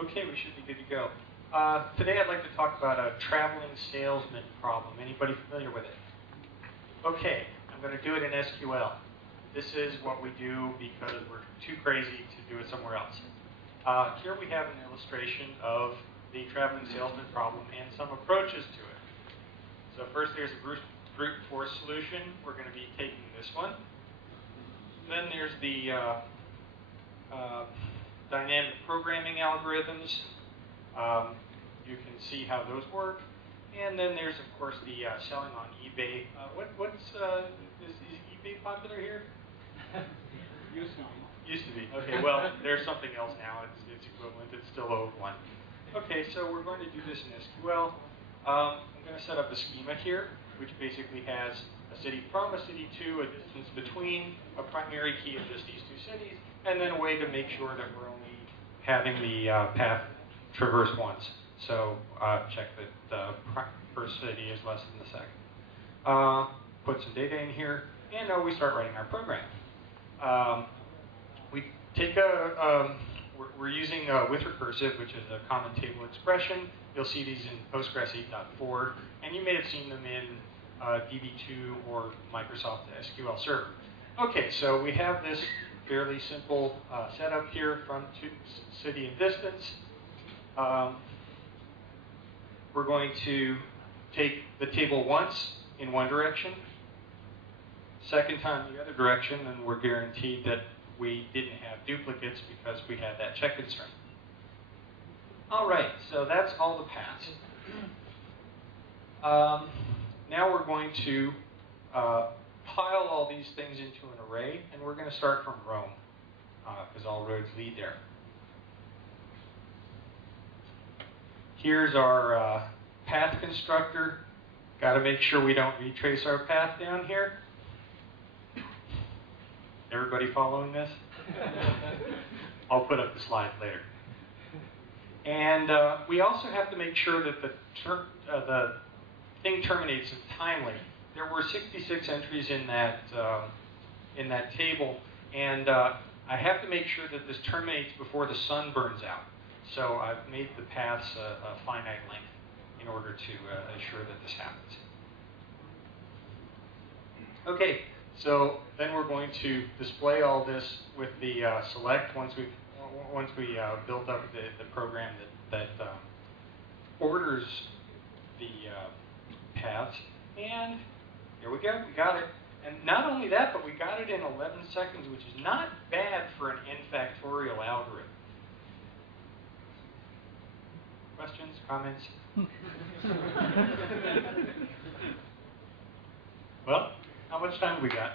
Okay, we should be good to go. Today I'd like to talk about a traveling salesman problem. Anybody familiar with it? Okay, I'm going to do it in SQL. This is what we do because we're too crazy to do it somewhere else. Here we have an illustration of the traveling salesman problem and some approaches to it. So first there's a brute force solution. We're going to be taking this one. Then there's the dynamic programming algorithms. You can see how those work. And then there's, of course, the selling on eBay. Is eBay popular here? Used to be. Used to be. Okay, well, there's something else now. It's equivalent. It's still O1. Okay, so we're going to do this in SQL. I'm going to set up a schema here, which basically has a city from, a city to, a distance between, a primary key of just these two cities, and then a way to make sure that we're only having the path traverse once. So check that the first city is less than the second. Put some data in here, and now we start writing our program. We take we're using with recursive, which is a common table expression. You'll see these in Postgres 8.4, and you may have seen them in DB2 or Microsoft SQL Server. Okay, so we have this fairly simple setup here from city and distance. We're going to take the table once in one direction, second time the other direction, and we're guaranteed that we didn't have duplicates because we had that check constraint. All right, so that's all the paths. Now we're going to pile all these things into an array, and we're going to start from Rome, because all roads lead there. Here's our path constructor. Got to make sure we don't retrace our path down here. Everybody following this? I'll put up the slides later. And we also have to make sure that the thing terminates in timely. There were 66 entries in that table, and I have to make sure that this terminates before the sun burns out. So I've made the paths a finite length in order to ensure that this happens. Okay, so then we're going to display all this with the select once we built up the program that orders the paths. And here we go, we got it. And not only that, but we got it in 11 seconds, which is not bad for an n factorial algorithm. Questions, comments? Well, how much time have we got?